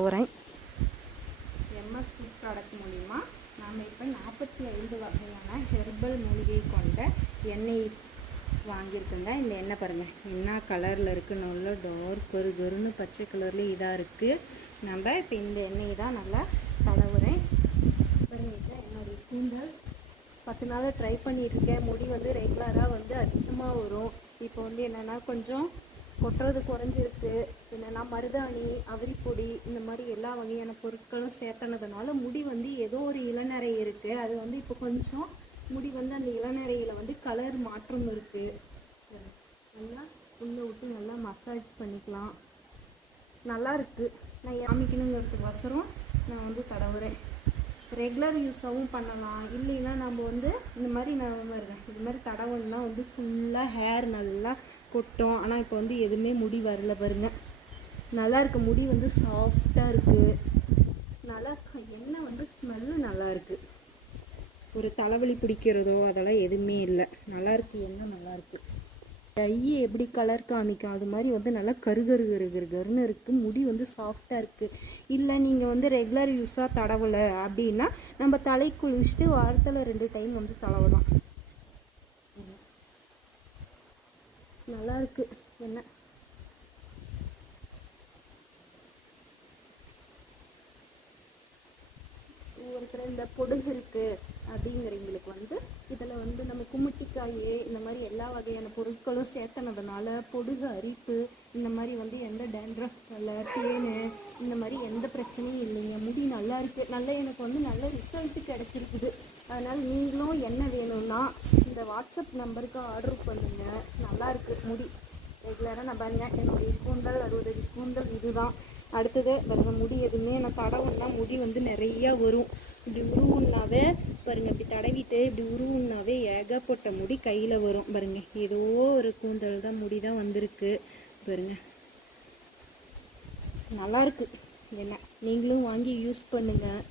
வரேன். MS food product மூலிமா நாம் இப்போ 45 வகையான ஹெர்பல் மூலிகை கொண்ட எண்ணெய் வாங்கியிருக்குங்க. இந்த எண்ணெய் பாருங்கள் என்ன கலரில் இருக்குது, நல்லா டார்க் கருன்னு பச்சை கலரில் இதாக இருக்குது. நம்ம இப்போ இந்த எண்ணெய் தான் நல்லா தடவுறேன். பாருங்க, என்னுடைய கூந்தல் 10 நாள் ட்ரை பண்ணியிருக்கேன். முடி ரெகுலராக அதிகமாக வரும். இப்போ என்னென்னா கொஞ்சம் கொட்டுறது குறைஞ்சிருக்கு. என்னென்னா மருதாணி, அவரிப்பொடி இந்த மாதிரி எல்லா வகையான பொருட்களும் சேர்த்தனதுனால முடி ஏதோ ஒரு இளநரை இருக்குது. அது இப்போ கொஞ்சம் முடி அந்த இளநரையில் கலர் மாற்றம் இருக்குது. நல்லா உள்ளே விட்டு நல்லா மசாஜ் பண்ணிக்கலாம். நல்லா இருக்குது. நான் காமிக்கணுங்கிறதுக்கோசரம் நான் தடவுறேன். ரெகுலர் யூஸாகவும் பண்ணலாம். இல்லைன்னா நம்ம இந்த மாதிரி நான் இது மாதிரி தடவுன்னா ஃபுல்லாக ஹேர் நல்லா கொட்டும். ஆனால் இப்போ எதுவுமே முடி வரல பாருங்க. நல்லா இருக்கு. முடி சாஃப்டாக இருக்குது. நல்லா எண்ணெய் ஸ்மெல்லு நல்லா இருக்குது. ஒரு தலைவலி பிடிக்கிறதோ அதெல்லாம் எதுவுமே இல்லை. நல்லா இருக்குது. எண்ணெய் நல்லா இருக்குது. கையை எப்படி கலர் காமிக்கும் அது மாதிரி நல்லா கருன்னு இருக்குது. முடி சாஃப்டாக இருக்குது. இல்லை நீங்கள் ரெகுலர் யூஸாக தடவலை அப்படின்னா நம்ம தலை குளிச்சுட்டு வாரத்தில் 2 டைம் தடவலாம். நல்லா இருக்கு. என்ன ஒருத்தர் இந்த பொடுகு இருக்கு அப்படிங்கிறவங்களுக்கு இதில் நம்ம கும்மிட்டிக்காய் இந்த மாதிரி எல்லா வகையான பொருட்களும் சேர்த்தனதுனால பொடுகு, அரிப்பு இந்த மாதிரி எந்த டேண்ட்ரஃப் கலர், பேனு இந்த மாதிரி எந்த பிரச்சனையும் இல்லைங்க. முடி நல்லா இருக்குது. நல்லா எனக்கு நல்ல ரிசல்ட்டு கிடச்சிருக்குது. அதனால் நீங்களும் என்ன வேணும்னா இந்த வாட்ஸ்அப் நம்பருக்கு ஆர்டர் பண்ணுங்கள். நல்லாயிருக்கு. முடி ரெகுலராக நான் பாருங்க, என்னுடைய கூந்தல் 60 கூந்தல் இதுதான். அடுத்தது பாருங்க, முடி எதுவுமே நான் தடவுன்னா முடி நிறையா வரும். இப்படி உருவுன்னாவே பாருங்கள், இப்படி தடவிட்டு இப்படி உருவுன்னாவே ஏகப்பட்ட முடி கையில் வரும் பாருங்க. ஏதோ ஒரு கூந்தல் தான் முடி தான் வந்திருக்கு பாருங்க. நல்லாயிருக்கு. என்ன நீங்களும் வாங்கி யூஸ் பண்ணுங்கள்.